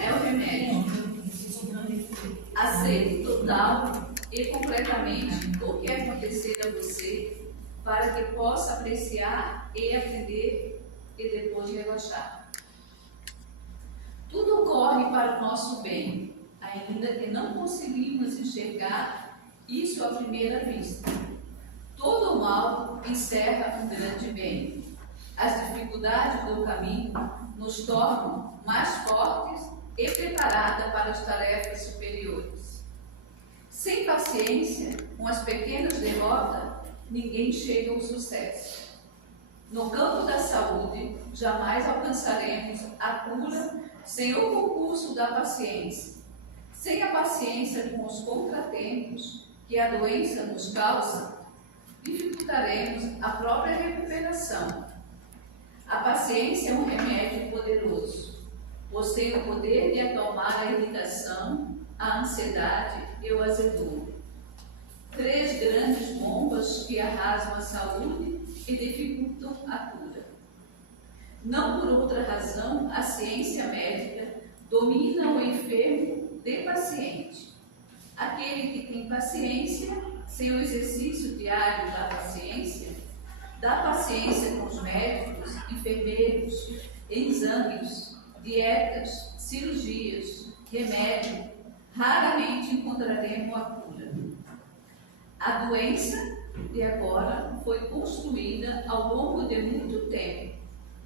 é o remédio. Aceite total e completamente o que acontecer a você, para que possa apreciar e aprender e depois relaxar. Tudo ocorre para o nosso bem, ainda que não conseguimos enxergar isso à primeira vista. Todo o mal encerra um grande bem. As dificuldades do caminho nos tornam mais fortes e preparadas para as tarefas superiores. Sem paciência, com as pequenas derrotas, ninguém chega ao sucesso. No campo da saúde, jamais alcançaremos a cura sem o concurso da paciência. Sem a paciência com os contratempos que a doença nos causa, dificultaremos a própria recuperação. A paciência é um remédio poderoso, pois tem o poder de acalmar a irritação, a ansiedade e o azedume. 3 grandes bombas que arrasam a saúde e dificultam a cura. Não por outra razão, a ciência médica domina o enfermo de paciente. Aquele que tem paciência, sem o exercício diário da paciência, dá paciência com os médicos, enfermeiros, exames, dietas, cirurgias, remédio, raramente encontraremos a cura. A doença de agora foi construída ao longo de muito tempo.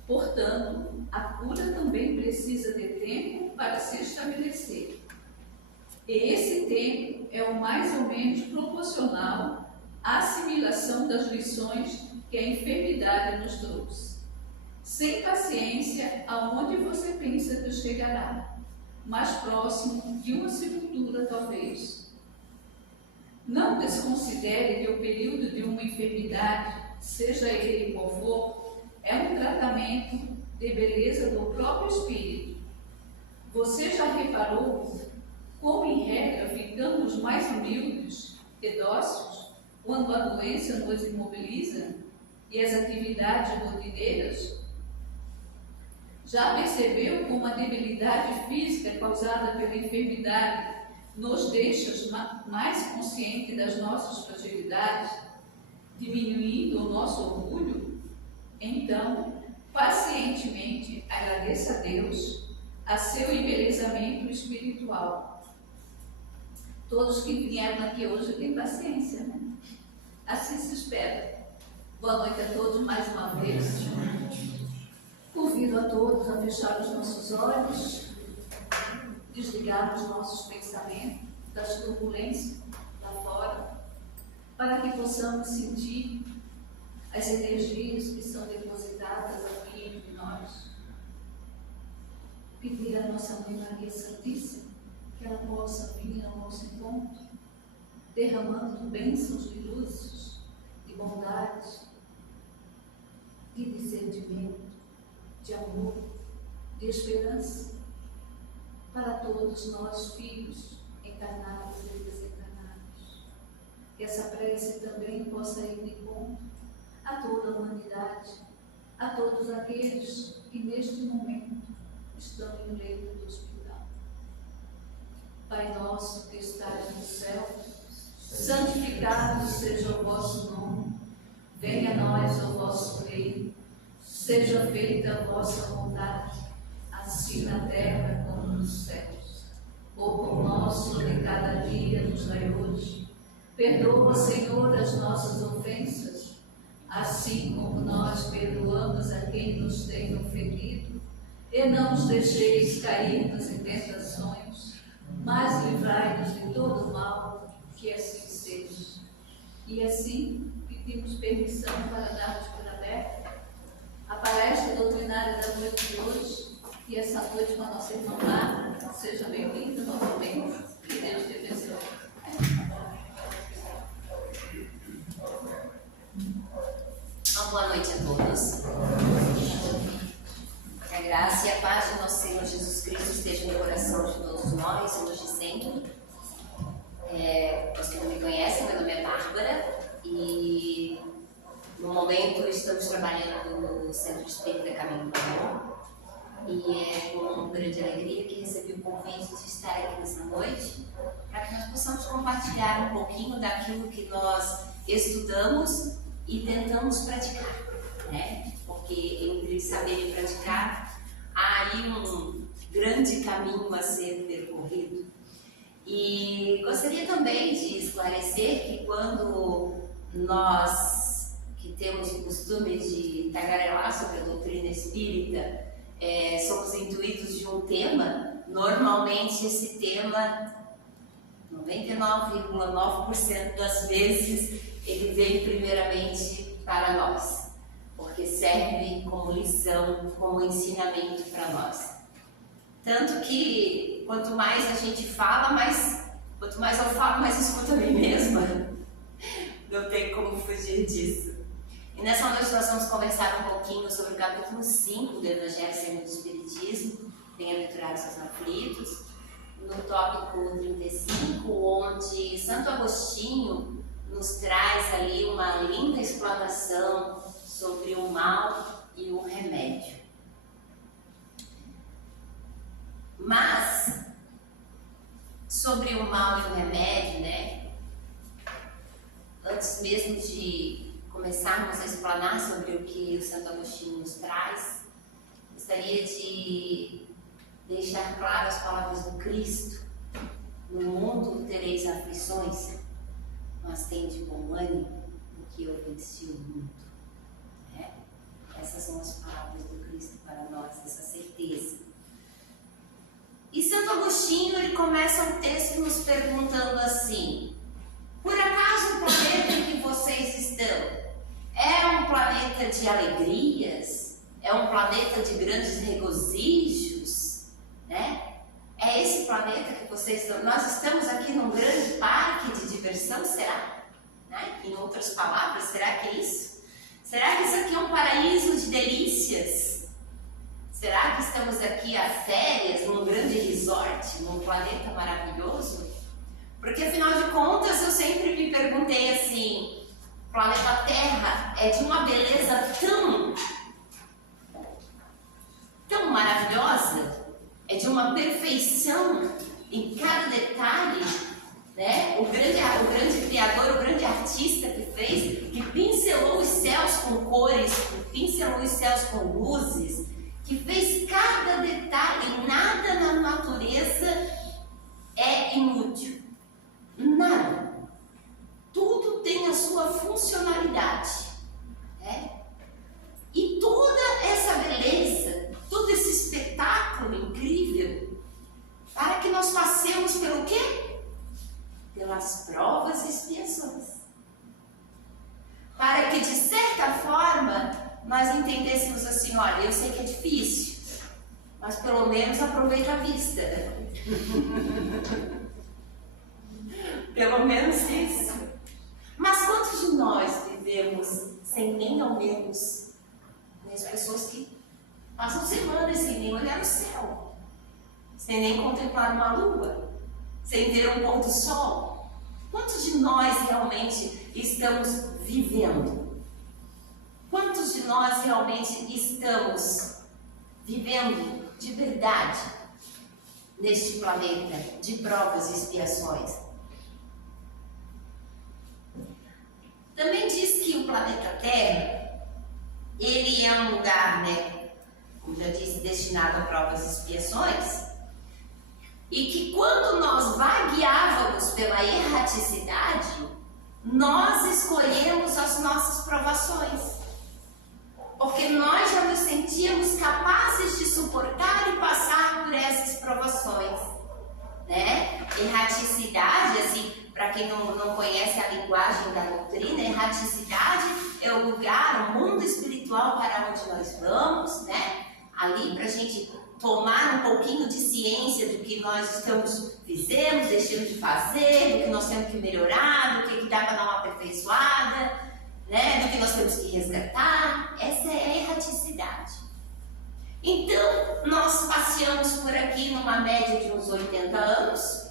Portanto, a cura também precisa de tempo para se estabelecer. E esse tempo é o mais ou menos proporcional à assimilação das lições que a enfermidade nos trouxe. Sem paciência, aonde você pensa que chegará? Mais próximo de uma sepultura, talvez. Não desconsidere que o período de uma enfermidade, seja ele qual for, é um tratamento de beleza do próprio espírito. Você já reparou como, em regra, ficamos mais humildes e dóceis quando a doença nos imobiliza e as atividades rotineiras? Já percebeu como a debilidade física causada pela enfermidade nos deixa mais conscientes das nossas fragilidades, diminuindo o nosso orgulho? Então, pacientemente agradeça a Deus a seu embelezamento espiritual. Todos que vieram aqui hoje têm paciência, né? Assim se espera. Boa noite a todos mais uma vez. Convido a todos a fechar os nossos olhos, desligar os nossos pensamentos das turbulências lá fora, para que possamos sentir as energias que são depositadas aqui entre nós. Pedir à nossa Mãe Maria Santíssima que ela possa vir ao nosso encontro, derramando bênçãos de luzes, de bondade, de discernimento, de amor, de esperança, para todos nós, filhos, encarnados e desencarnados. Que essa prece também possa ir de encontro a toda a humanidade, a todos aqueles que neste momento estão em leito do hospital. Pai nosso que estás no céu, santificado seja o vosso nome, venha a nós o vosso reino, seja feita a vossa vontade, assim na terra como nos céus. O pão nosso de cada dia nos dai hoje. Perdoa, Senhor, as nossas ofensas, assim como nós perdoamos a quem nos tem ofendido. E não nos deixeis cairmos em tentações, mas livrai-nos de todo mal, que assim seja. E assim, pedimos permissão para darmos por aberto a palestra doutrinária da noite de hoje, e essa noite com a nossa irmã Marta. Seja bem-vinda novamente. Que Deus te abençoe. Uma boa noite a todos. Que a graça e a paz de nosso Senhor Jesus Cristo estejam no coração de todos nós, hoje e sempre. Os que não me conhecem, meu nome é Bárbara e no momento estamos trabalhando no Centro Espírita Caminho do Amor, e é com grande alegria que recebi o convite de estar aqui nessa noite, para que nós possamos compartilhar um pouquinho daquilo que nós estudamos e tentamos praticar, né? Porque entre saber e praticar há aí um grande caminho a ser percorrido. E gostaria também de esclarecer que quando nós que temos o costume de tagarelar sobre a doutrina espírita, somos intuídos de um tema, normalmente esse tema, 99,9% das vezes, ele vem primeiramente para nós, porque serve como lição, como ensinamento para nós. Tanto que quanto mais a gente fala, quanto mais eu falo, mais escuto a mim mesma. Não tem como fugir disso. E nessa noite nós vamos conversar um pouquinho sobre o capítulo 5 do Evangelho segundo o Espiritismo, Bem-aventurados os aflitos, no tópico 35, onde Santo Agostinho nos traz ali uma linda explanação sobre o mal e o remédio. Mas, sobre o mal e o remédio, né? Antes mesmo de começarmos a explanar sobre o que o Santo Agostinho nos traz, gostaria de deixar claras as palavras do Cristo. No mundo tereis aflições, mas tende bom ânimo, porque eu venci o mundo. Né? Essas são as palavras do Cristo para nós, essa certeza. E Santo Agostinho, ele começa o texto nos perguntando assim: por acaso o planeta em que vocês estão é um planeta de alegrias? É um planeta de grandes regozijos? Né? É esse planeta que vocês estão? Nós estamos aqui num grande parque de diversão, será? Né? Em outras palavras, será que é isso? Será que isso aqui é um paraíso de delícias? Será que estamos aqui a férias, num grande resort, num planeta maravilhoso? Porque afinal de contas eu sempre me perguntei assim, o planeta Terra é de uma beleza tão maravilhosa, é de uma perfeição em cada detalhe, né? O grande criador, o grande artista que fez, que pincelou os céus com cores, que pincelou os céus com luzes, que fez cada detalhe. Nada na natureza é inútil, nada. Tudo tem a sua funcionalidade, né? E toda essa beleza, todo esse espetáculo incrível, para que nós passemos pelo quê? Pelas provas e expiações. Para que, de certa forma, nós entendêssemos assim, olha, eu sei que é difícil, mas pelo menos aproveita a vista. Pelo menos isso. Mas quantos de nós vivemos sem nem ao menos, as pessoas que passam semanas sem nem olhar o céu, sem nem contemplar uma lua, sem ter um pôr do sol? Quantos de nós realmente estamos vivendo? Quantos de nós realmente estamos vivendo de verdade neste planeta de provas e expiações? Também diz que o planeta Terra, ele é um lugar, né, como já disse, destinado a provas e expiações, e que quando nós vagueávamos pela erraticidade, nós escolhemos as nossas provações. Porque nós já nos sentíamos capazes de suportar e passar por essas provações, né? Erraticidade, assim, para quem não conhece a linguagem da doutrina, erraticidade é o lugar, o mundo espiritual para onde nós vamos, né? Ali para a gente tomar um pouquinho de ciência do que nós fizemos, deixamos de fazer, do que nós temos que melhorar, do que dá para dar uma aperfeiçoada, né, do que nós temos que resgatar. Essa é a erraticidade. Então, nós passeamos por aqui numa média de uns 80 anos,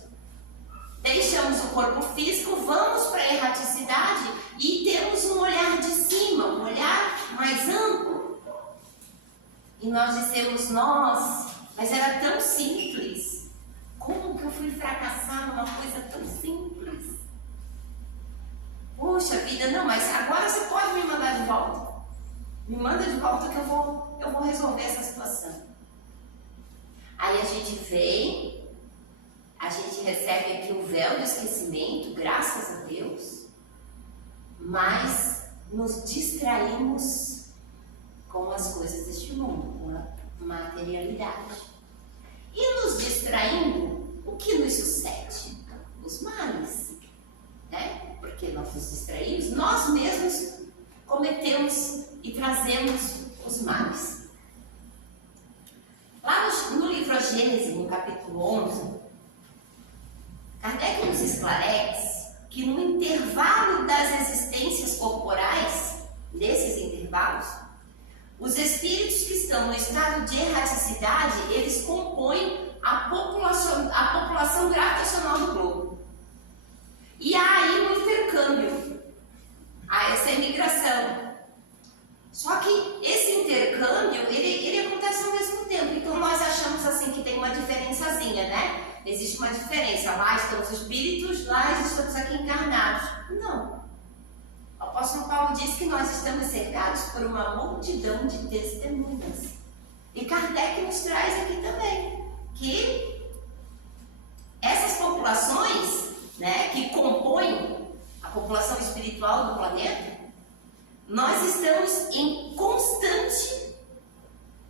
deixamos o corpo físico, vamos para a erraticidade e temos um olhar de cima, um olhar mais amplo. E nós dissemos, mas era tão simples, Aí a gente vem, a gente recebe aqui o véu do esquecimento, graças a Deus, mas nos distraímos com as coisas deste mundo, com a materialidade. E nos distraindo, o que nos sucede? Os males, né? Porque nós nos distraímos, nós mesmos cometemos e trazemos os males. Lá no livro Gênesis, no capítulo 11, Kardec nos esclarece que no intervalo das existências corporais, nesses intervalos, os espíritos que estão no estado de erraticidade, eles compõem a população gravitacional do globo. E há aí um intercâmbio, há essa imigração. Só que esse intercâmbio, ele acontece ao mesmo tempo. Então nós achamos assim que tem uma diferençazinha, né? Existe uma diferença. Lá estão os espíritos, lá estamos aqui encarnados. Não. O apóstolo Paulo diz que nós estamos cercados por uma multidão de testemunhas. E Kardec nos traz aqui também que essas populações, né, que compõem a população espiritual do planeta, nós estamos em constante,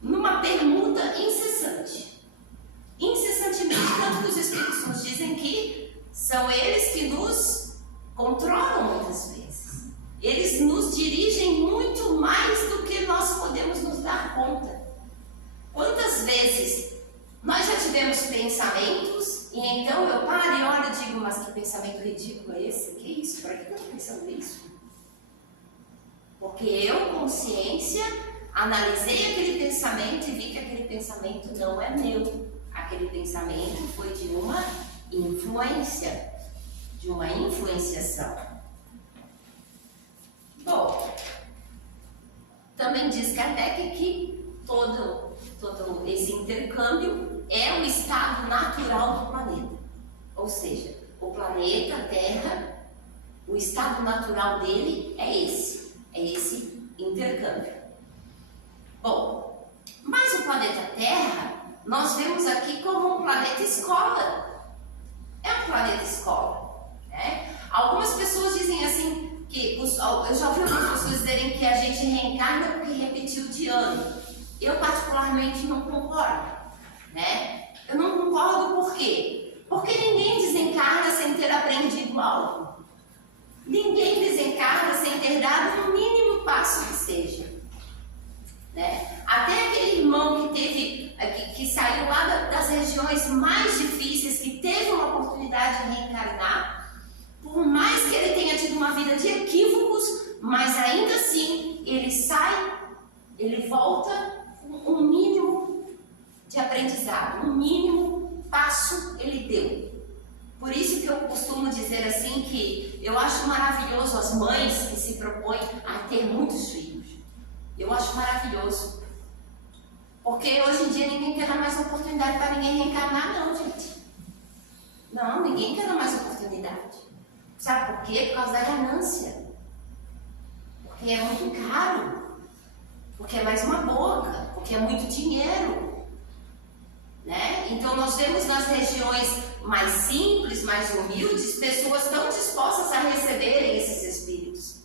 numa permuta incessante. Incessantemente, tanto que os espíritos nos dizem que são eles que nos controlam muitas vezes. Eles nos dirigem muito mais do que nós podemos nos dar conta. Quantas vezes nós já tivemos pensamentos e então eu paro e olho e digo, mas que pensamento ridículo é esse? Que isso? Para que eu estou pensando isso? Porque eu, consciência, analisei aquele pensamento e vi que aquele pensamento não é meu. Aquele pensamento foi de uma influência, de uma influenciação. Bom, também diz Kardec que todo esse intercâmbio é o estado natural do planeta. Ou seja, o planeta, a Terra, o estado natural dele é esse intercâmbio. Bom, mas o planeta Terra, nós vemos aqui como um planeta escola. É um planeta escola, né? Algumas pessoas dizem assim, eu já ouvi algumas pessoas dizerem que a gente reencarna porque repetiu de ano. Eu particularmente não concordo, né? Eu não concordo por quê? Porque ninguém desencarna sem ter aprendido algo. Ninguém desencarna sem ter dado o mínimo passo que seja, né? Até aquele irmão que saiu lá das regiões mais difíceis, que teve uma oportunidade de reencarnar, por mais que ele tenha tido uma vida de equívocos, mas ainda assim ele sai, ele volta com um mínimo de aprendizado, um mínimo passo ele deu. Por isso que eu costumo dizer assim que eu acho maravilhoso as mães que se propõem a ter muitos filhos. Eu acho maravilhoso. Porque hoje em dia ninguém quer dar mais oportunidade para ninguém reencarnar, não, gente. Não, ninguém quer dar mais oportunidade. Sabe por quê? Por causa da ganância. Porque é muito caro. Porque é mais uma boca. Porque é muito dinheiro. Né? Então nós vemos nas regiões mais simples, mais humildes, pessoas tão dispostas a receberem esses espíritos.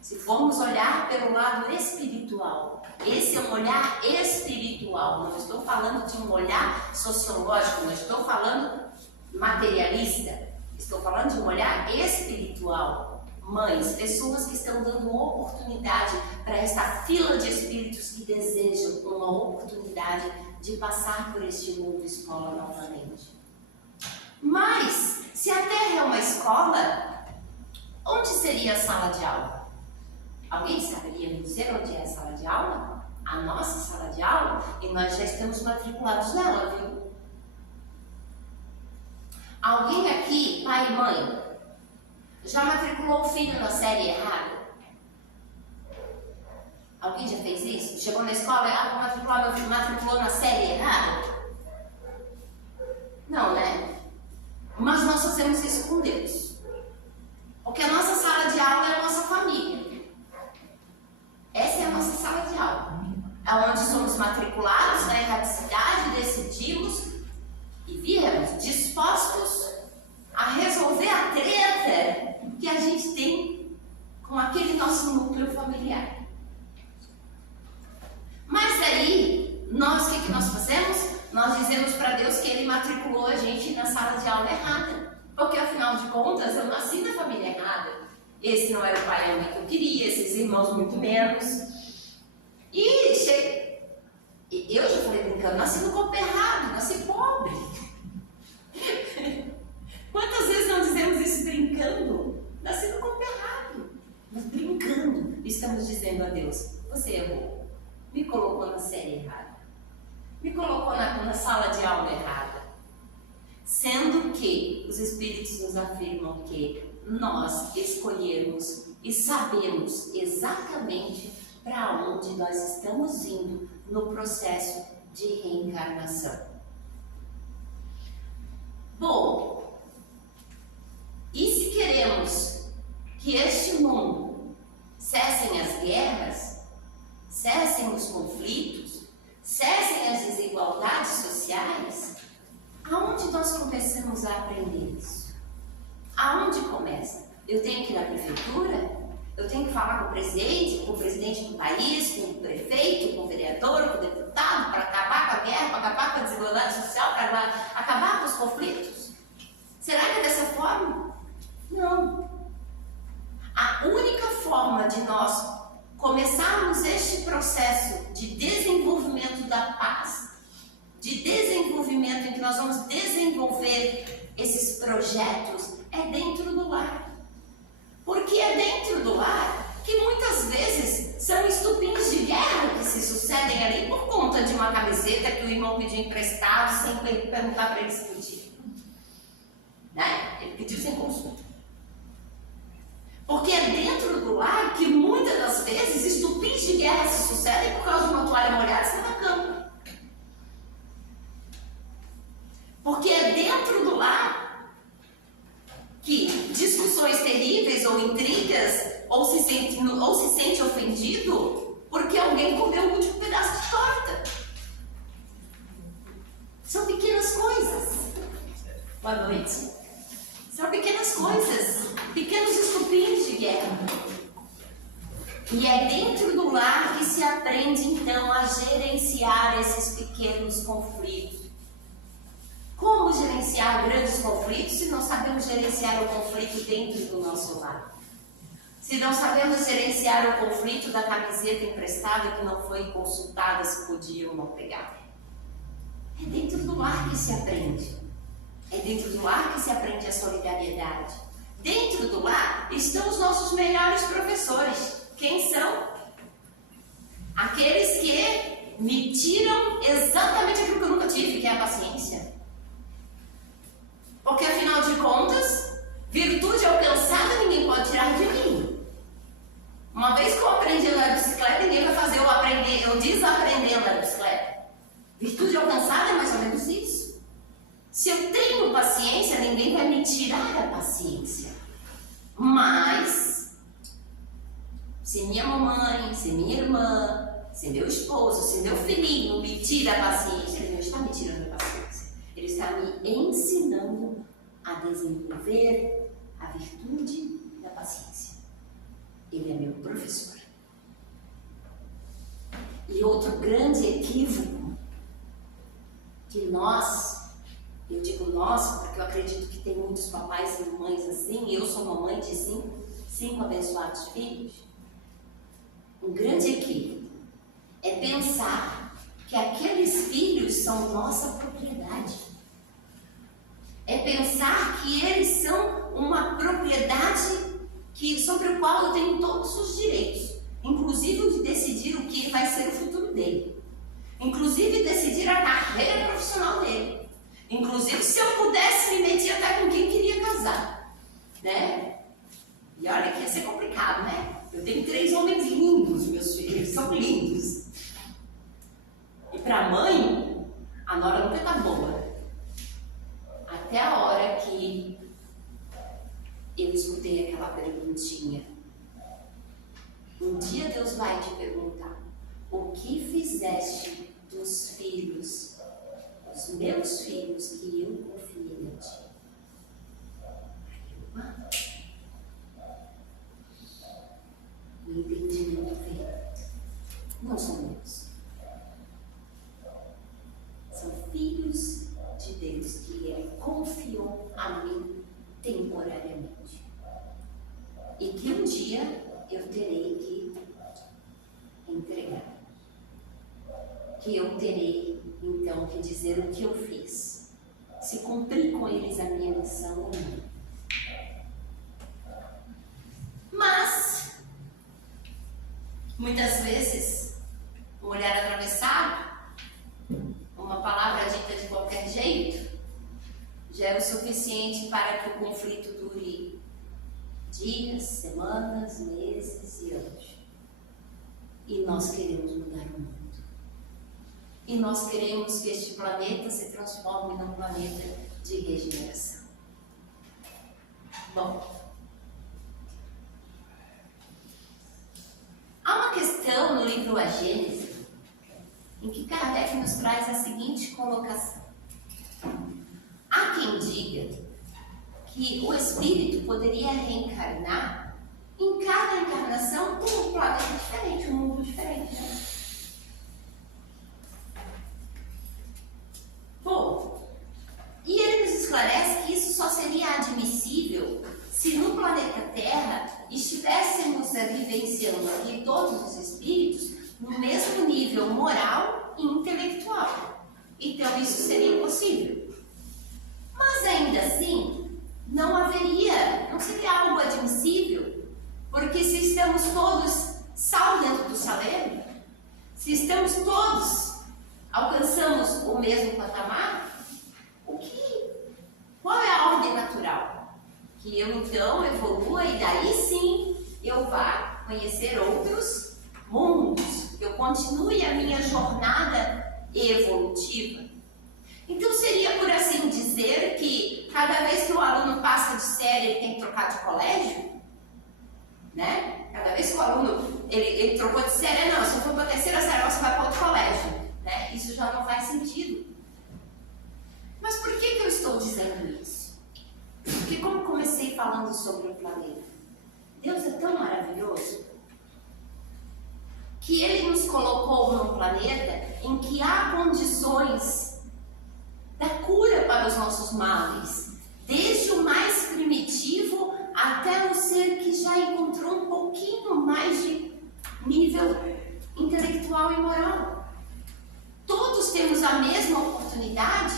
Se formos olhar pelo lado espiritual, esse é um olhar espiritual. Não estou falando de um olhar sociológico, não estou falando materialista. Estou falando de um olhar espiritual. Mães, pessoas que estão dando oportunidade para esta fila de espíritos que desejam uma oportunidade de passar por este mundo escola novamente. Mas, se a Terra é uma escola, onde seria a sala de aula? Alguém saberia me dizer onde é a sala de aula? A nossa sala de aula? E nós já estamos matriculados nela, viu? Alguém aqui, pai e mãe, já matriculou o filho na série errada? Alguém já fez isso? Chegou na escola, vou matricular meu filho, matriculou na série errada? Não, né? Mas nós fazemos isso com Deus. Porque a nossa sala de aula é a nossa família. Essa é a nossa sala de aula. É onde somos matriculados na erradicidade, decidimos Deus que Ele matriculou a gente na sala de aula errada. Porque, afinal de contas, eu nasci na família errada. Esse não era o pai e a mãe que eu queria, esses irmãos muito menos. E eu já falei brincando, nasci no corpo errado, nasci pobre. Quantas vezes não dizemos isso brincando? Nasci no corpo errado. Mas brincando, estamos dizendo a Deus, você errou. Me colocou na série errada. Me colocou na sala de aula errada. Sendo que os Espíritos nos afirmam que nós escolhemos e sabemos exatamente para onde nós estamos indo no processo de reencarnação. Bom, e se queremos que este mundo cessem as guerras, cessem os conflitos, cessem as desigualdades sociais, aonde nós começamos a aprender isso? Aonde começa? Eu tenho que ir na prefeitura? Eu tenho que falar com o presidente do país, com o prefeito, com o vereador, com o deputado, para acabar com a guerra, para acabar com a desigualdade social, para acabar com os conflitos? Será que é dessa forma? Não. A única forma de nós começarmos este processo de desenvolvimento da paz, de desenvolvimento em que nós vamos desenvolver esses projetos, é dentro do lar. Porque é dentro do lar que muitas vezes são estupins de guerra que se sucedem ali por conta de uma camiseta que o irmão pediu emprestado sem perguntar para ele se podia. Né? Ele pediu sem consulta. Porque é dentro do lar que muitas das vezes estupins de guerra se sucedem por causa de uma toalha molhada em cima da cama. Porque é dentro do lar que discussões terríveis ou intrigas, ou se sente ofendido porque alguém comeu o último pedaço de torta. São pequenas coisas. Boa noite. São pequenas coisas, pequenos estupins de guerra. E é dentro do lar que se aprende então a gerenciar esses pequenos conflitos. Como gerenciar grandes conflitos se não sabemos gerenciar o conflito dentro do nosso lar? Se não sabemos gerenciar o conflito da camiseta emprestada que não foi consultada se podia ou não pegar? É dentro do lar que se aprende. É dentro do lar que se aprende a solidariedade. Dentro do lar estão os nossos melhores professores. Quem são? Aqueles que me tiram exatamente aquilo que eu nunca tive, que é a paciência. Porque, afinal de contas, virtude alcançada ninguém pode tirar de mim. Uma vez que eu aprendi a andar de bicicleta, ninguém vai fazer eu desaprender a andar de bicicleta. Virtude alcançada é mais ou menos isso. Se eu tenho paciência, ninguém vai me tirar a paciência. Mas, se minha mamãe, se minha irmã, se meu esposo, se meu filhinho me tira a paciência, ele não está me tirando a paciência. Ele está me ensinando a desenvolver a virtude da paciência. Ele é meu professor. E outro grande equívoco que nós, eu digo nós porque eu acredito que tem muitos papais e mamães assim, eu sou mamãe de cinco abençoados filhos. Um grande equívoco é pensar que aqueles filhos são nossa propriedade. É pensar que eles são uma propriedade sobre o qual eu tenho todos os direitos, inclusive o de decidir o que vai ser o futuro dele, inclusive decidir a carreira profissional dele, inclusive se eu pudesse me meter até com quem queria casar, né? E olha que ia ser complicado, né? Eu tenho 3 homens lindos, meus filhos, são lindos. E para a mãe, a nora nunca está boa. Até a hora que eu escutei aquela perguntinha. Um dia Deus vai te perguntar: o que fizeste dos filhos, dos meus filhos que eu confiei a ti? O entendimento veio. Não são meus. São filhos se cumprir com eles a minha missão ou não. Mas, muitas vezes, um olhar atravessado, uma palavra dita de qualquer jeito, já é o suficiente para que o conflito dure dias, semanas, meses e anos. E nós queremos mudar o mundo. E nós queremos que este planeta se transforme num planeta de regeneração. Bom, há uma questão no livro A Gênese em que Kardec nos traz a seguinte colocação. Há quem diga que o espírito poderia reencarnar em cada encarnação um planeta diferente, um mundo diferente. Né? Bom, e ele nos esclarece que isso só seria admissível se no planeta Terra estivéssemos vivenciando aqui todos os espíritos no mesmo nível moral e intelectual. Então isso seria impossível. Mas ainda assim, não seria algo admissível, porque se estamos todos sal dentro do saleiro, se estamos todos alcançamos o mesmo patamar, qual é a ordem natural? Que eu então evolua e daí sim eu vá conhecer outros mundos, eu continue a minha jornada evolutiva. Então seria, por assim dizer, que cada vez que o aluno passa de série ele tem que trocar de colégio, né? Cada vez que o aluno ele trocou de série, não, se eu for para a terceira série você vai para outro colégio, né? Isso já não faz sentido. Mas por que eu estou dizendo isso? Porque como comecei falando sobre o planeta, Deus é tão maravilhoso que Ele nos colocou num planeta em que há condições da cura para os nossos males, desde o mais primitivo até o ser que já encontrou um pouquinho mais de nível intelectual e moral. Todos temos a mesma oportunidade,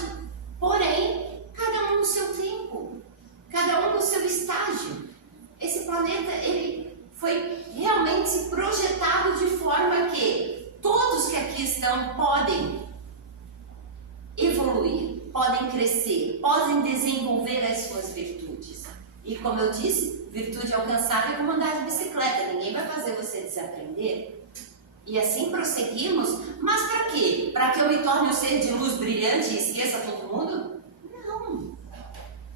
porém, cada um no seu tempo, cada um no seu estágio. Esse planeta, ele foi realmente projetado de forma que todos que aqui estão podem evoluir, podem crescer, podem desenvolver as suas virtudes. E como eu disse, virtude alcançável é como andar de bicicleta, ninguém vai fazer você desaprender. E assim prosseguimos, mas para quê? Para que eu me torne um ser de luz brilhante e esqueça todo mundo? Não,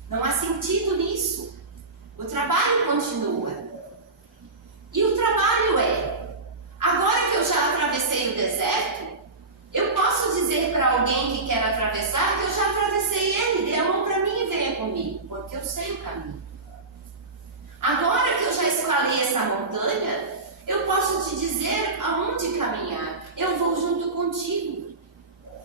não há sentido nisso. O trabalho continua. E o trabalho é, agora que eu já atravessei o deserto, eu posso dizer para alguém que quer atravessar que eu já atravessei ele, dê a mão para mim e venha comigo, porque eu sei o caminho. Agora que eu já escalei essa montanha, eu posso te dizer aonde caminhar. Eu vou junto contigo.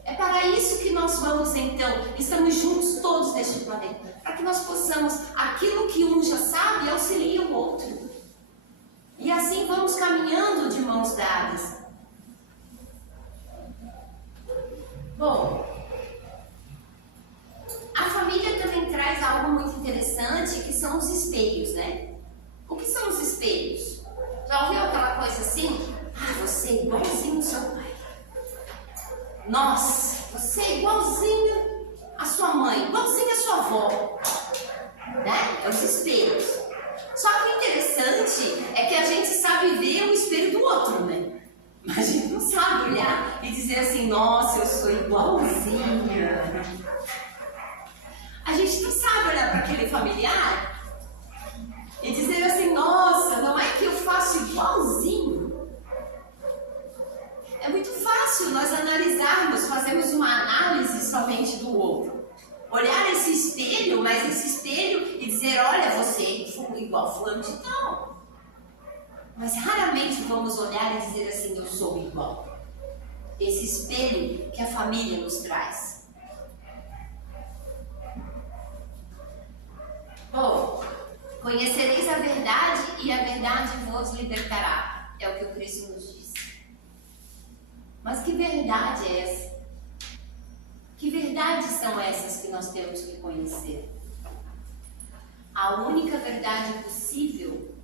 É para isso que nós vamos então, estamos juntos todos neste planeta, para que nós possamos, aquilo que um já sabe, auxiliar o outro. E assim vamos caminhando de mãos dadas. Bom, a família também traz algo muito interessante, que são os espelhos, né? O que são os espelhos? Já ouviu aquela coisa assim? Ah, você é igualzinho ao seu pai. Nossa, você é igualzinho à sua mãe, igualzinho à sua avó. Né? É os espelhos. Só que o interessante é que a gente sabe ver o espelho do outro, né? Mas a gente não sabe olhar e dizer assim, nossa, eu sou igualzinha. A gente não sabe olhar para aquele familiar e dizer assim, nossa, não é que eu faço igualzinho. É muito fácil nós analisarmos, fazermos uma análise somente do outro. Olhar esse espelho, mas esse espelho e dizer, olha, você é igual fulano de tal. Mas raramente vamos olhar e dizer assim, eu sou igual. Esse espelho que a família nos traz. Bom, conhecereis a verdade e a verdade vos libertará. É o que o Cristo nos diz. Mas que verdade é essa? Que verdades são essas que nós temos que conhecer. A única verdade possível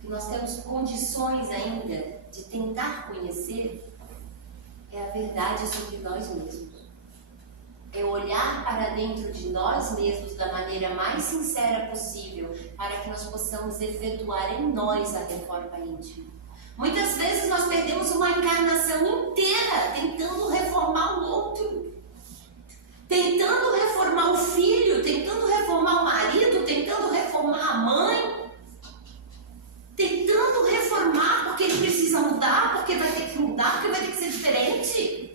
que nós temos condições ainda de tentar conhecer é a verdade sobre nós mesmos. É olhar para dentro de nós mesmos da maneira mais sincera possível, para que nós possamos efetuar em nós a reforma íntima. Muitas vezes nós perdemos uma encarnação inteira tentando reformar o outro, tentando reformar o filho, tentando reformar o marido, tentando reformar a mãe, tentando reformar porque ele precisa mudar, porque vai ter que mudar, porque vai ter que ser diferente.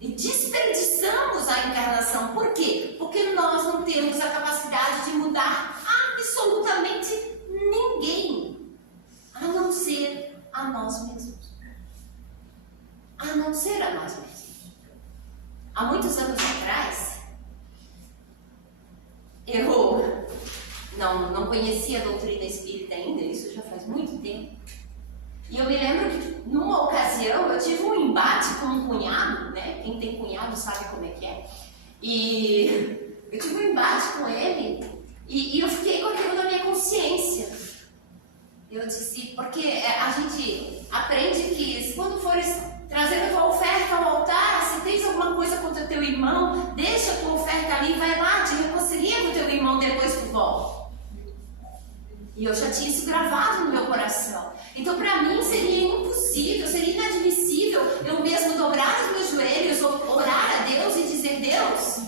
E desperdiçamos a encarnação. Por quê? Porque nós não temos a capacidade de mudar absolutamente ninguém, a não ser a nós mesmos. A não ser a nós mesmos. Há muitos anos atrás, eu não conhecia a doutrina espírita ainda, isso já faz muito tempo. E eu me lembro que, numa ocasião, eu tive um embate com um cunhado, né? Quem tem cunhado sabe como é que é. E eu tive um embate com ele e eu fiquei com aquilo na minha consciência. Eu disse, porque a gente aprende que quando fores trazendo a tua oferta ao altar, se tens alguma coisa contra teu irmão, deixa a tua oferta ali, vai lá, te reconcilia com teu irmão, depois tu volta. E eu já tinha isso gravado no meu coração. Então, para mim, seria impossível, seria inadmissível eu mesmo dobrar os meus joelhos, orar a Deus e dizer Deus,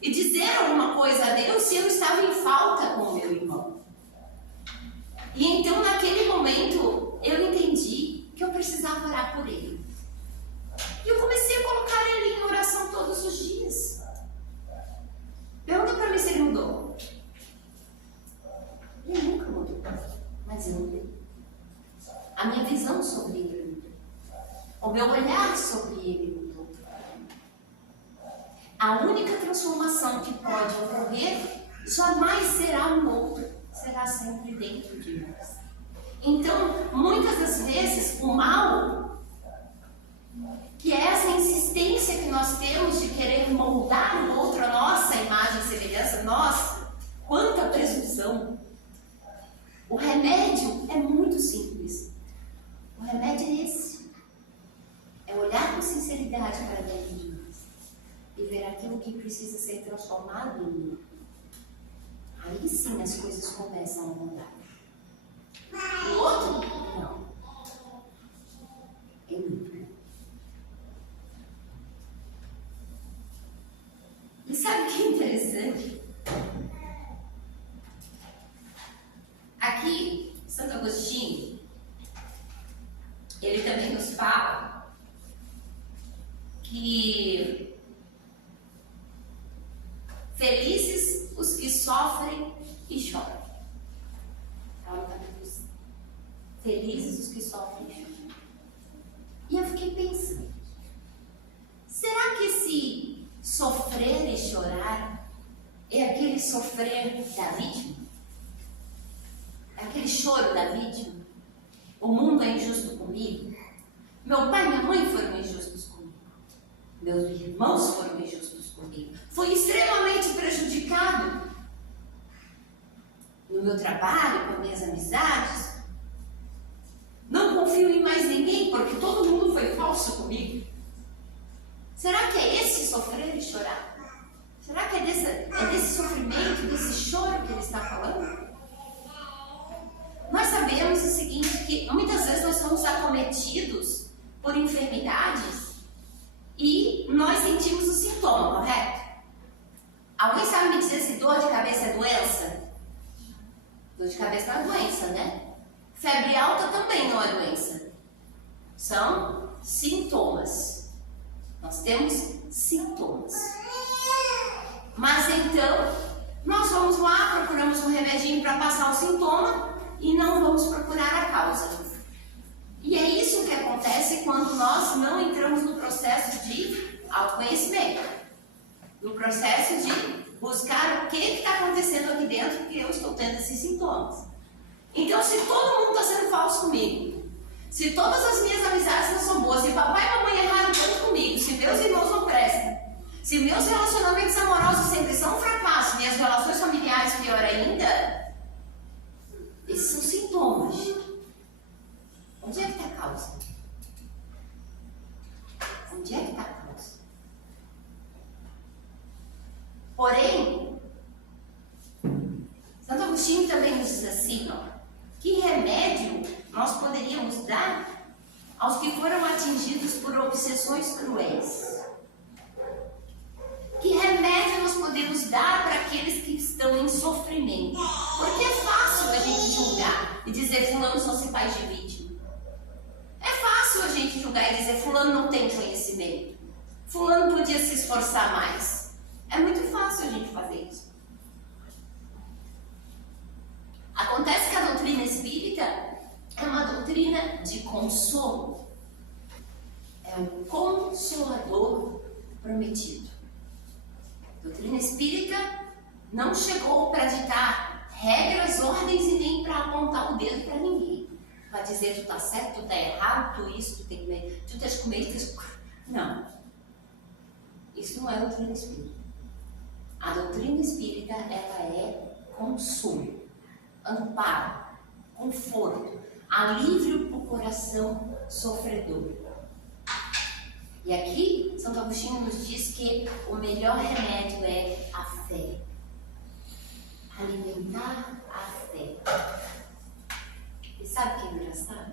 e dizer alguma coisa a Deus se eu estava em falta com o meu irmão. E então, naquele momento, eu entendi que eu precisava orar por ele. E eu comecei a colocar ele em oração todos os dias. Pergunta para mim se ele mudou. Ele nunca mudou, mas eu mudei. A minha visão sobre ele mudou. O meu olhar sobre ele mudou. A única transformação que pode ocorrer jamais será no outro, será sempre dentro de nós. Então, muitas das vezes, o mal, que é essa insistência que nós temos de querer moldar o outro, a nossa imagem e semelhança, nossa, quanta presunção! O remédio é muito simples. O remédio é esse. É olhar com sinceridade para dentro de nós e ver aquilo que precisa ser transformado em mim. Aí sim as coisas começam a mudar. O outro, não. É mim. E sabe o que é interessante? Aqui, Santo Agostinho, ele também nos fala que felizes os que sofrem e choram. Felizes os que sofrem e choram. E eu fiquei pensando, será que esse sofrer e chorar é aquele sofrer da vítima? Aquele choro da vítima? O mundo é injusto comigo? Meu pai e minha mãe foram injustos comigo? Meus irmãos foram injustos comigo? Fui extremamente prejudicado no meu trabalho, com minhas amizades? Não confio em mais ninguém porque todo mundo foi falso comigo? Será que é esse sofrer e chorar? Será que é desse sofrimento, desse choro que ele está falando? Nós sabemos o seguinte, que muitas vezes nós somos acometidos por enfermidades e nós sentimos o sintoma, correto? Alguém sabe me dizer se dor de cabeça é doença? Dor de cabeça não é doença, né? Febre alta também não é doença. São sintomas. Nós temos sintomas. Mas então, nós vamos lá, procuramos um remedinho para passar o sintoma e não vamos procurar a causa. E é isso que acontece quando nós não entramos no processo de autoconhecimento, no processo de buscar o que está acontecendo aqui dentro que eu estou tendo esses sintomas. Então, se todo mundo está sendo falso comigo, se todas as minhas amizades não são boas, se papai e mamãe erraram tanto comigo, se meus irmãos não prestam, Se meus relacionamentos amorosos sempre são um fracasso, minhas relações familiares pior ainda, esses são sintomas. Onde é que está a causa? Onde é que está a causa? Porém, Santo Agostinho também nos diz assim, ó, que remédio nós poderíamos dar aos que foram atingidos por obsessões cruéis? Que remédio nós podemos dar para aqueles que estão em sofrimento? Porque é fácil a gente julgar e dizer fulano só se faz de vítima. É fácil a gente julgar e dizer fulano não tem conhecimento. Fulano podia se esforçar mais. É muito fácil a gente fazer isso. Acontece que a doutrina espírita é uma doutrina de consolo. É um consolador prometido. A doutrina espírita não chegou para ditar regras, ordens e nem para apontar o dedo para ninguém. Para dizer tu está certo, tu está errado, tu isso, tu tem que comer, tu tens que comer, tu tens... Não. Isso não é doutrina espírita. A doutrina espírita, ela é consolo, amparo, conforto, alívio para o coração sofredor. E aqui, Santo Agostinho nos diz que o melhor remédio é a fé. Alimentar a fé. E sabe o que é engraçado?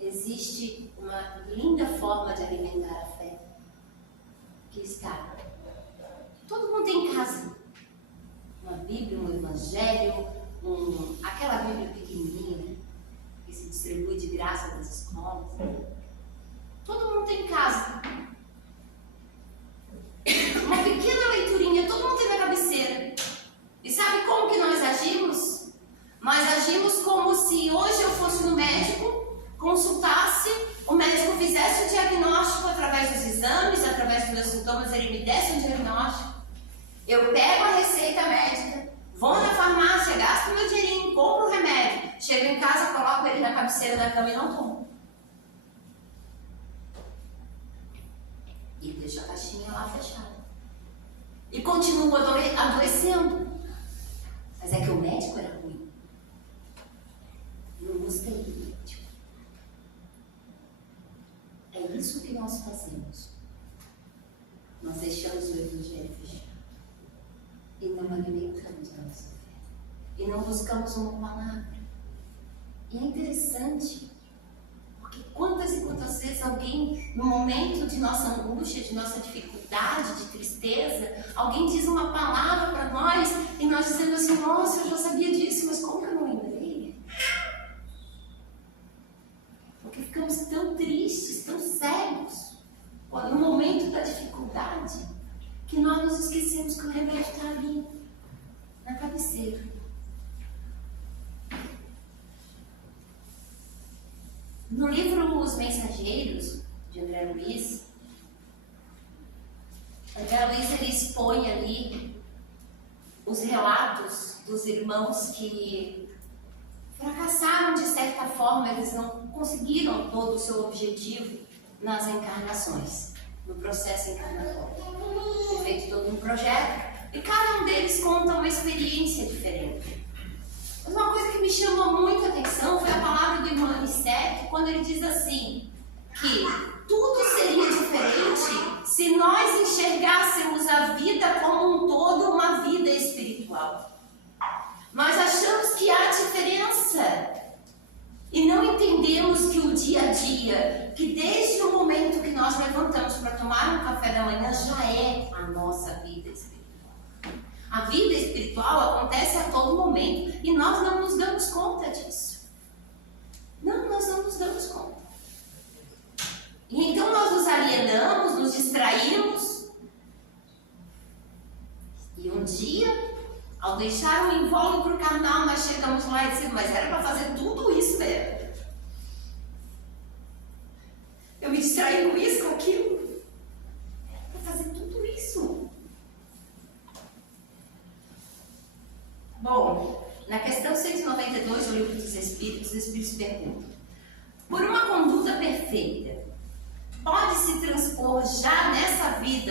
Existe uma linda forma de alimentar a fé. Que está. Todo mundo tem em casa. Uma Bíblia, um Evangelho, aquela Bíblia pequenininha, né? Que se distribui de graça nas escolas. Todo mundo tem em casa. Uma pequena leiturinha, todo mundo tem na cabeceira. E sabe como que nós agimos? Nós agimos como se hoje eu fosse no médico, consultasse, o médico fizesse o diagnóstico através dos exames, através dos meus sintomas, ele me desse um diagnóstico. Eu pego a receita médica, vou na farmácia, gasto meu dinheirinho, compro o remédio, chego em casa, coloco ele na cabeceira da cama e não tomo. E deixo a caixinha lá fechada. E continuo adoecendo. Mas é que o médico era ruim. Não gostei do médico. É isso que nós fazemos. Nós deixamos o Evangelho fechado. E não alimentamos a nossa fé. E não buscamos uma palavra. E é interessante. Porque quantas e quantas vezes alguém, no momento de nossa angústia, de nossa dificuldade, de tristeza, alguém diz uma palavra para nós e nós dizemos assim, nossa, eu já sabia disso, mas como que eu não lembrei? Porque ficamos tão tristes, tão cegos, no momento da dificuldade, que nós nos esquecemos que o remédio está ali, na cabeceira. No livro Os Mensageiros, de André Luiz, ele expõe ali os relatos dos irmãos que fracassaram de certa forma, eles não conseguiram todo o seu objetivo nas encarnações, no processo encarnatório. Foi feito todo um projeto e cada um deles conta uma experiência diferente. Mas uma coisa que me chamou muito a atenção foi a palavra do irmão Aniceto, quando ele diz assim, que tudo seria diferente se nós enxergássemos a vida como um todo, uma vida espiritual. Nós achamos que há diferença e não entendemos que o dia a dia, que desde o momento que nós levantamos para tomar um café da manhã, já é a nossa vida espiritual. A vida espiritual acontece a todo momento e nós não nos damos conta disso. Não, nós não nos damos conta. E então nós nos alienamos, nos distraímos. E um dia, ao deixar o invólucro carnal, nós chegamos lá e dissemos, mas era para fazer tudo isso mesmo. Eu me distraí com isso, com aquilo. Era para fazer tudo isso. Bom, na questão 192 do Livro dos Espíritos, os Espíritos perguntam: por uma conduta perfeita, pode-se transpor já nessa vida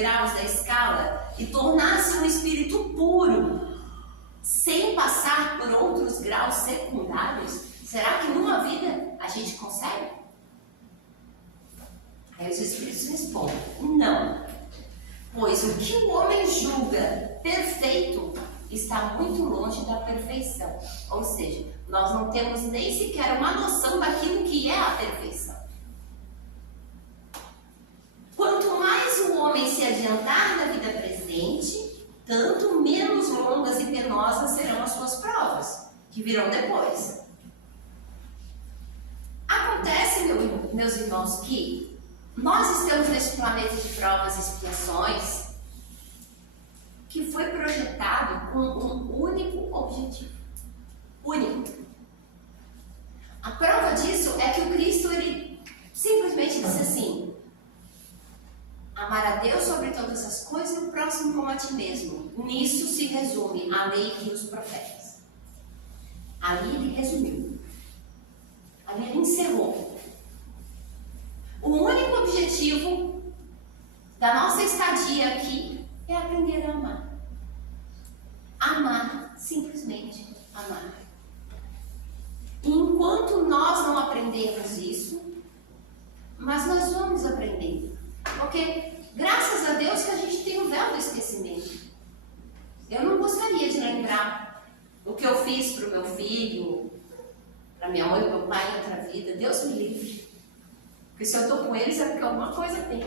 graus da escala e tornar-se um espírito puro, sem passar por outros graus secundários? Será que numa vida a gente consegue? Aí os espíritos respondem: não. Pois o que o homem julga perfeito está muito longe da perfeição. Ou seja, nós não temos nem sequer uma noção daquilo que é a perfeição. Quanto mais o homem se adiantar na vida presente, tanto menos longas e penosas serão as suas provas, que virão depois. Acontece, meus irmãos, que nós estamos nesse planeta de provas e expiações que foi projetado com um único objetivo. Único. A prova disso é que o Cristo, ele simplesmente disse assim: amar a Deus sobre todas as coisas e o próximo como a ti mesmo. Nisso se resume a lei e os profetas. Ali ele resumiu. Ali ele encerrou. O único objetivo da nossa estadia aqui é aprender a amar. Amar, simplesmente amar. E enquanto nós não aprendermos isso, mas nós vamos aprender. Porque, graças a Deus, que a gente tem o véu do esquecimento. Eu não gostaria de lembrar o que eu fiz para o meu filho, para minha mãe e meu pai em outra vida. Deus me livre. Porque se eu estou com eles é porque alguma coisa tem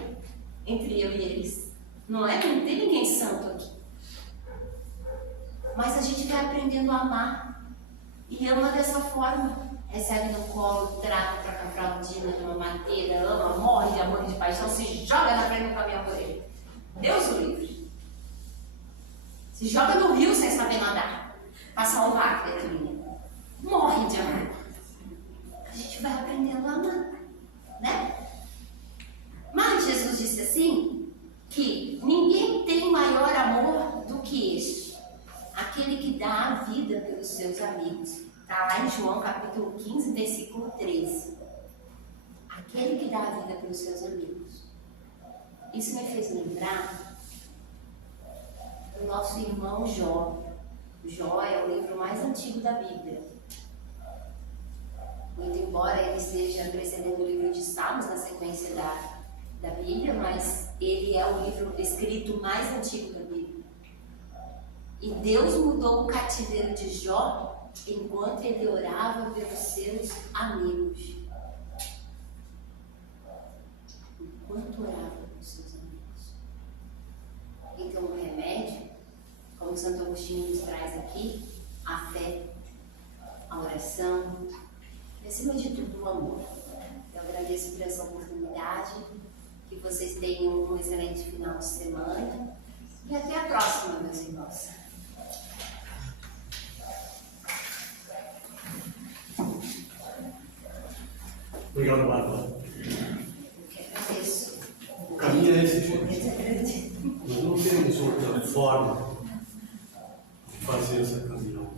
entre eu e eles. Não é que não tem ninguém santo aqui. Mas a gente vai aprendendo a amar. E ama dessa forma. Recebe no colo, trata, troca fraldinha, numa madeira, ama, morre de amor e de paixão, se joga na frente do caminhão por ele. Deus o livre. Se joga no rio sem saber nadar. Para salvar a criaturinha. Morre de amor. A gente vai aprendendo a amar. Né? Mas Jesus disse assim, que ninguém tem maior amor do que este, aquele que dá a vida pelos seus amigos. Está lá em João capítulo 15, versículo 13. Aquele que dá a vida pelos seus amigos. Isso me fez lembrar do nosso irmão Jó. Jó é o livro mais antigo da Bíblia. Muito embora ele esteja precedendo o livro de Salmos na sequência da Bíblia, mas ele é o livro escrito mais antigo da Bíblia. E Deus mudou o cativeiro de Jó enquanto ele orava pelos seus amigos. Enquanto orava pelos seus amigos. Então o remédio, como Santo Agostinho nos traz aqui, a fé, a oração, e acima de tudo o amor. Eu agradeço por essa oportunidade, que vocês tenham um excelente final de semana e até a próxima, meus irmãos. Obrigado, Bárbara. Eu que agradeço. O caminho é esse, gente. Nós não temos outra forma de fazer essa caminhada.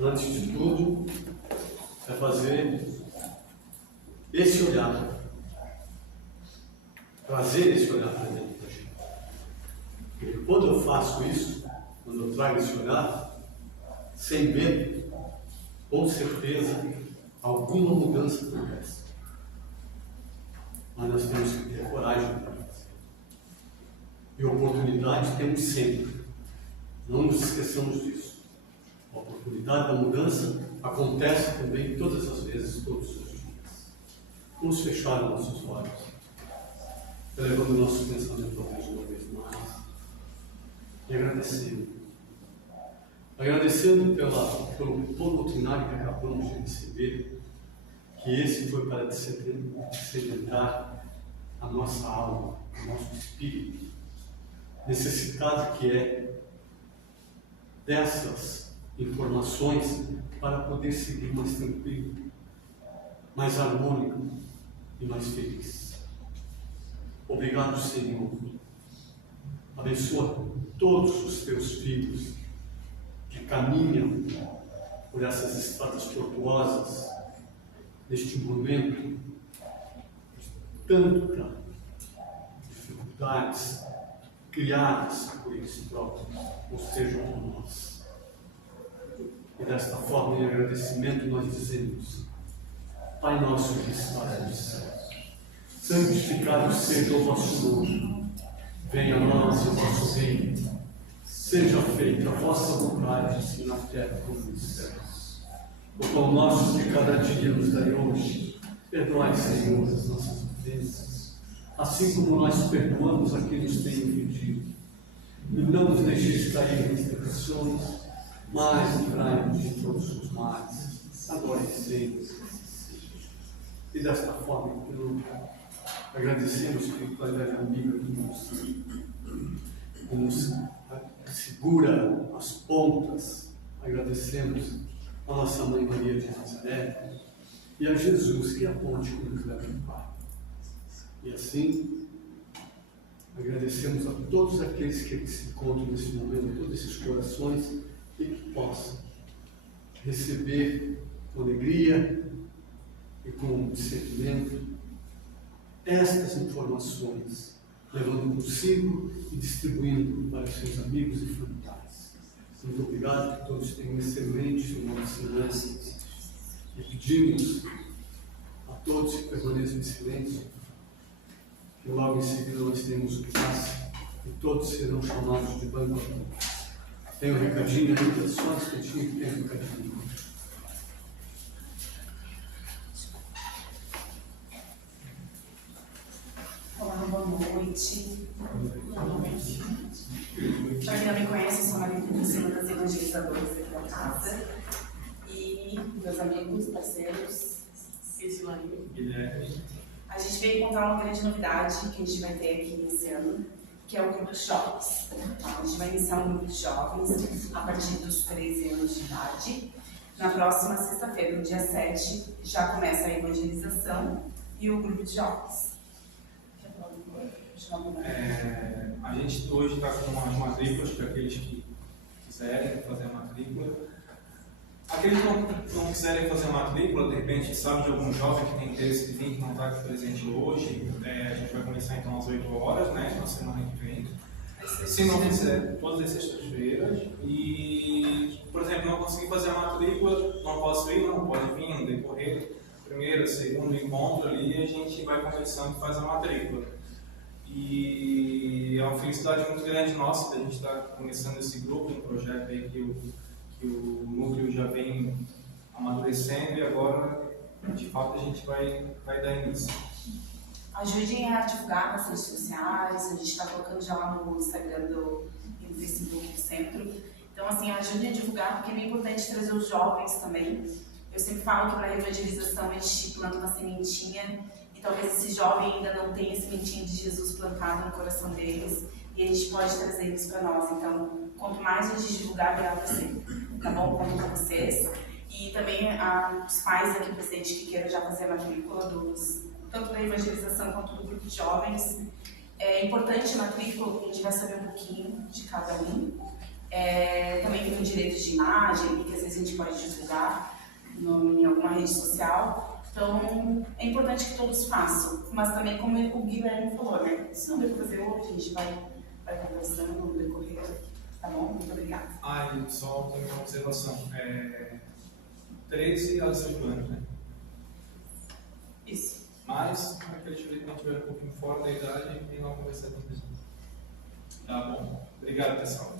Antes de tudo, é fazer esse olhar, trazer esse olhar para dentro da gente. Porque quando eu faço isso, quando eu trago esse olhar, sem medo, com certeza, alguma mudança acontece. Mas nós temos que ter coragem para fazer. E oportunidade temos sempre. Não nos esqueçamos disso. A oportunidade da mudança acontece também todas as vezes, todos os dias. Vamos fechar os nossos olhos, elevando o nosso pensamento a Deus uma vez mais e agradecendo. Agradecendo pelo pão doutrinário que acabamos de receber, que esse foi para sedimentar a nossa alma, o nosso espírito, necessitado que é dessas informações para poder seguir mais tranquilo, mais harmônico e mais feliz. Obrigado, Senhor. Abençoa todos os teus filhos que caminham por essas estradas tortuosas neste momento de tanta dificuldade. dificuldades criadas por eles próprios, ou seja, por nós. E desta forma, em agradecimento, nós dizemos: Pai nosso que estás nos céus, santificado seja o vosso nome, venha a nós o vosso reino, seja feita a vossa vontade, assim na terra como nos céus. O pão nosso de cada dia nos dai hoje, perdoai, Senhor, as nossas ofensas, assim como nós perdoamos a quem nos tem ofendido. E não nos deixeis cair nas tentações, mas livrai-nos de todos os males, agora e sempre. E desta forma, então, agradecemos a espiritualidade amiga que nos segura as pontas. Agradecemos a nossa Mãe Maria de Nazaré e a Jesus, que é a ponte que nos leva ao Pai. E assim, agradecemos a todos aqueles que se encontram nesse momento, todos esses corações, e que possam receber com alegria e com discernimento estas informações, levando consigo e distribuindo para os seus amigos e familiares. Muito obrigado, que todos tenham um excelente final de semana. E pedimos a todos que permaneçam em silêncio, que logo em seguida nós temos o passe e todos serão chamados de banco. Tem um recadinho aí, só um instantinho que tem um recadinho. Olá, boa noite. Para quem não me conhece, eu sou Maria Cristina, das evangelizadoras aqui da casa. E meus amigos, parceiros, Guilherme. A gente veio contar uma grande novidade que a gente vai ter aqui esse ano, que é o grupo de jovens. A gente vai iniciar um grupo de jovens a partir dos 13 anos de idade. Na próxima sexta-feira, no dia 7, já começa a evangelização e o grupo de jovens. A gente hoje está com as matrículas para aqueles que quiserem fazer a matrícula. Aqueles que não quiserem fazer a matrícula, de repente sabe de algum jovem que tem interesse de vir, que não está aqui presente hoje, a gente vai começar então às 8 horas, né, na semana que vem. Se não quiser, todas as sextas-feiras. E, por exemplo, não consegui fazer a matrícula, não posso ir, não pode vir no decorrer, primeiro, segundo encontro ali, a gente vai conversando e faz a matrícula. E é uma felicidade muito grande nossa da gente estar começando esse grupo, um projeto aí que o núcleo já vem amadurecendo e agora, de fato, a gente vai dar início. Ajudem a divulgar nas redes sociais, a gente está colocando já lá no Instagram e no Facebook do centro. Então, assim, ajudem a divulgar, porque é bem importante trazer os jovens também. Eu sempre falo que para a evangelização a gente planta uma sementinha e talvez esse jovem ainda não tenha a sementinha de Jesus plantada no coração deles e a gente pode trazer isso para nós. Então, quanto mais a gente divulgar, melhor vai ser. Tá bom? Conto com vocês. E também os pais aqui presentes que queiram já fazer a matrícula tanto da evangelização quanto do grupo de jovens. É importante a matrícula, a gente vai saber um pouquinho de cada um. Também tem o direito de imagem, que às vezes a gente pode divulgar em alguma rede social. Então, é importante que todos façam. Mas também, como o Guilherme falou, né? Se não deu para fazer hoje, a gente vai conversando no decorrer. Tá bom? Muito obrigada. E só também uma observação. 13 a 18 anos, né? Isso. Mas, aquele que estiver um pouquinho fora da idade, tem lá conversar com a gente. Tá bom. Obrigado, pessoal.